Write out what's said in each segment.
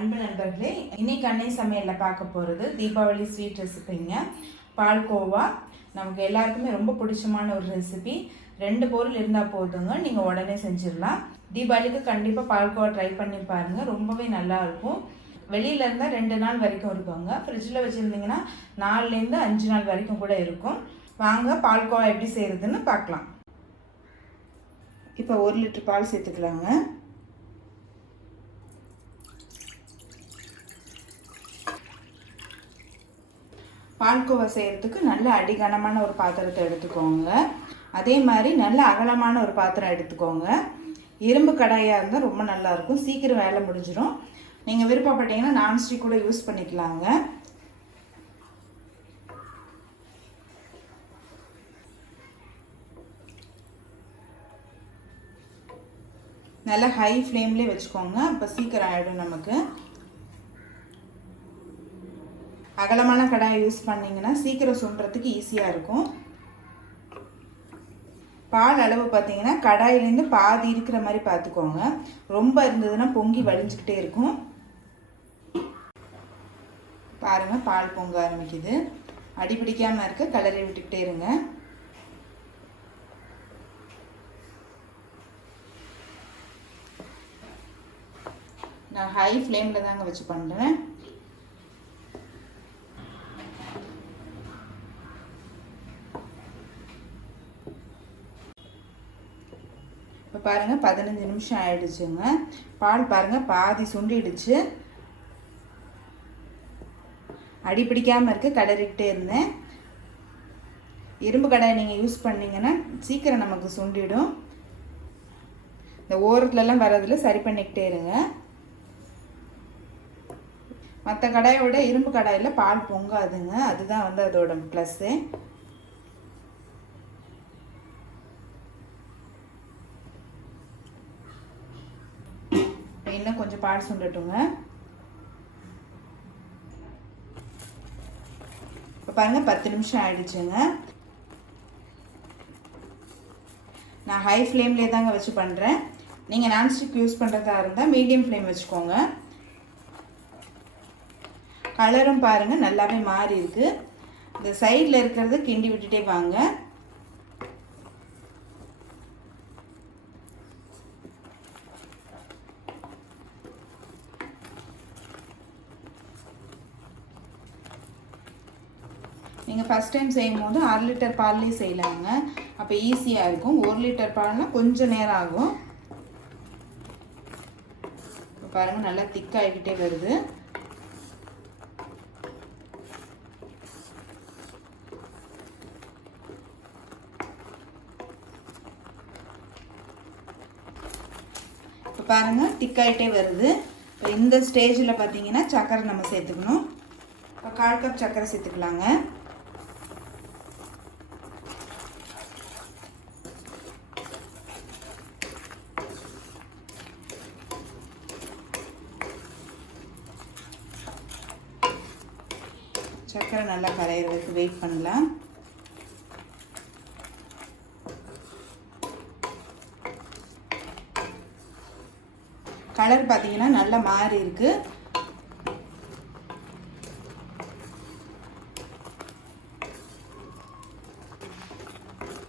அன்பு நண்பர்களே, இன்னைக்கு அன்னை சமையல்ல பார்க்க போகிறது தீபாவளி ஸ்வீட் ரெசிபிங்க. பால்கோவா நமக்கு எல்லாருக்குமே ரொம்ப பிடிச்சமான ஒரு ரெசிபி. 2 பொருள் இருந்தால் போதுங்க, நீங்கள் உடனே செஞ்சிடலாம். தீபாவளிக்கு கண்டிப்பாக பால்கோவா ட்ரை பண்ணி பாருங்கள், ரொம்பவே நல்லா இருக்கும். வெளியில இருந்தால் 2 நாள் வரைக்கும் இருக்குங்க. ஃப்ரிட்ஜில் வச்சுருந்தீங்கன்னா 4லேருந்து 5 நாள் வரைக்கும் கூட இருக்கும். வாங்க பால்கோவா எப்படி செய்கிறதுன்னு பார்க்கலாம். இப்போ 1 லிட்டர் பால் சேர்த்துக்கலாங்க. பால்கோவா செய்கிறதுக்கு நல்ல அடிகனமான ஒரு பாத்திரத்தை எடுத்துக்கோங்க. அதே மாதிரி நல்ல அகலமான ஒரு பாத்திரம் எடுத்துக்கோங்க. இரும்பு கடாயாக இருந்தால் ரொம்ப நல்லாயிருக்கும், சீக்கிரம் வேலை முடிஞ்சிடும். நீங்கள் விருப்பப்பட்டீங்கன்னா நான்ஸ்டிக் கூட யூஸ் பண்ணிக்கலாங்க. நல்லா ஹை ஃப்ளேம்லேயே வச்சுக்கோங்க, அப்போ சீக்கிரம் ஆகிடும் நமக்கு. அகலமான கடாயை யூஸ் பண்ணிங்கன்னா சீக்கிரம் சுண்டுறதுக்கு ஈஸியாக இருக்கும். பால் அளவு பார்த்தீங்கன்னா கடாயிலேருந்து பாதி இருக்கிற மாதிரி பார்த்துக்கோங்க. ரொம்ப இருந்ததுன்னா பொங்கி வலிஞ்சிக்கிட்டே இருக்கும். பாருங்கள், பால் பொங்க ஆரம்பிக்குது. அடி பிடிக்காமல் இருக்க கலரை விட்டுக்கிட்டே இருங்க. நான் ஹை ஃப்ளேமில் தாங்க வச்சு பண்ணுறேன். இப்போ பாருங்கள் 15 நிமிஷம் ஆயிடுச்சுங்க. பால் பாருங்கள் பாதி சுண்டிடுச்சு. அடி பிடிக்காமல் இருக்குது, கிளறிக்கிட்டே இருந்தேன். இரும்பு கடாயை நீங்கள் யூஸ் பண்ணிங்கன்னா சீக்கிரம் நமக்கு சுண்டிடும். இந்த ஓரத்துலலாம் வரதில்ல, சரி பண்ணிக்கிட்டே இருங்க. மற்ற கடாயை விட இரும்பு கடாயில் பால் பொங்காதுங்க, அதுதான் அதோட ப்ளஸ்ஸு. இன்னும் கொஞ்சம் பால் சுண்டட்டுங்க. இப்போ பாருங்கள் 10 நிமிஷம் ஆயிடுச்சுங்க. நான் ஹை ஃப்ளேம்லேயே தாங்க வச்சு பண்ணுறேன். நீங்கள் நான்ஸ்டிக் யூஸ் பண்ணுறதா இருந்தால் மீடியம் ஃப்ளேம் வச்சுக்கோங்க. கலரும் பாருங்கள் நல்லாவே மாறி இருக்கு. இந்த சைடில் இருக்கிறது கிண்டி விட்டுட்டே வாங்க. நீங்கள் ஃபஸ்ட் டைம் செய்யும் போது 1/2 லிட்டர் பால்லேயே செய்யலாங்க, அப்போ ஈஸியாக இருக்கும். 1 லிட்டர் பால்னால் கொஞ்சம் நேரம் ஆகும். இப்போ பாருங்கள் நல்லா திக்காகிக்கிட்டே வருது. இப்போ பாருங்கள் திக்காகிட்டே வருது. இப்போ இந்த ஸ்டேஜில் பார்த்தீங்கன்னா சர்க்கரை நம்ம சேர்த்துக்கணும். இப்போ 1/4 கப் சர்க்கரை சேர்த்துக்கலாங்க. சர்க்கரை நல்லா கரையிற வரைக்கும் வெயிட் பண்ணலாம். கலர் பார்த்தீங்கன்னா நல்லா மாறி இருக்கு.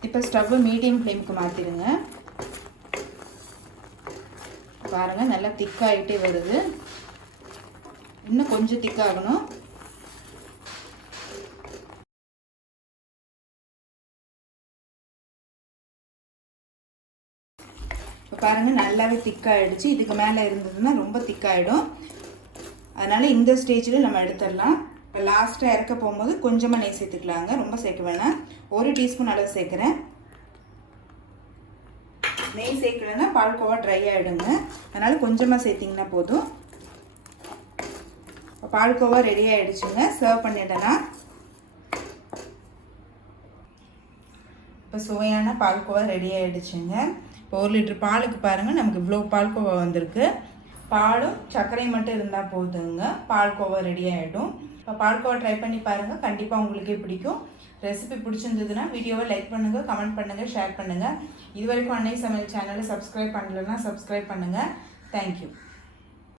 இப்போ ஸ்டவ் மீடியம் ஃப்ளேமுக்கு மாற்றிடுங்க. பாருங்கள் நல்லா திக்காகிட்டே வருது. இன்னும் கொஞ்சம் திக்காகணும். இப்போ பாருங்கள் நல்லாவே திக்காகிடுச்சு. இதுக்கு மேலே இருந்ததுன்னா ரொம்ப திக்காகிடும். அதனால் இந்த ஸ்டேஜில் நம்ம எடுத்துடலாம். இப்போ லாஸ்ட்டாக இறக்க போகும்போது கொஞ்சமாக நெய் சேர்த்துக்கலாங்க, ரொம்ப சேர்க்க வேணாம். 1 டீஸ்பூன் அளவு சேர்க்குறேன். நெய் சேர்க்கலைன்னா பால்கோவா ட்ரை ஆகிடுங்க, அதனால் கொஞ்சமாக சேர்த்திங்கன்னா போதும். இப்போ பால்கோவா ரெடி ஆகிடுச்சுங்க, சர்வ் பண்ணிடலாம். இப்போ சுவையான பால்கோவா ரெடி ஆகிடுச்சுங்க. இப்போ 1 லிட்டர் பாலுக்கு பாருங்கள் நமக்கு இவ்வளோ பால்கோவா வந்திருக்கு. பாலும் சர்க்கரையும் மட்டும் இருந்தால் போதுங்க, பால்கோவா ரெடி ஆகிடும். இப்போ பால்கோவா ட்ரை பண்ணி பாருங்கள், கண்டிப்பாக உங்களுக்கே பிடிக்கும். ரெசிபி பிடிச்சிருந்ததுன்னா வீடியோவை லைக் பண்ணுங்கள், கமெண்ட் பண்ணுங்கள், ஷேர் பண்ணுங்கள். இது வரைக்கும் அன்னை சமையல் சேனலை சப்ஸ்கிரைப் பண்ணலைன்னா சப்ஸ்கிரைப் பண்ணுங்கள். தேங்க்யூ.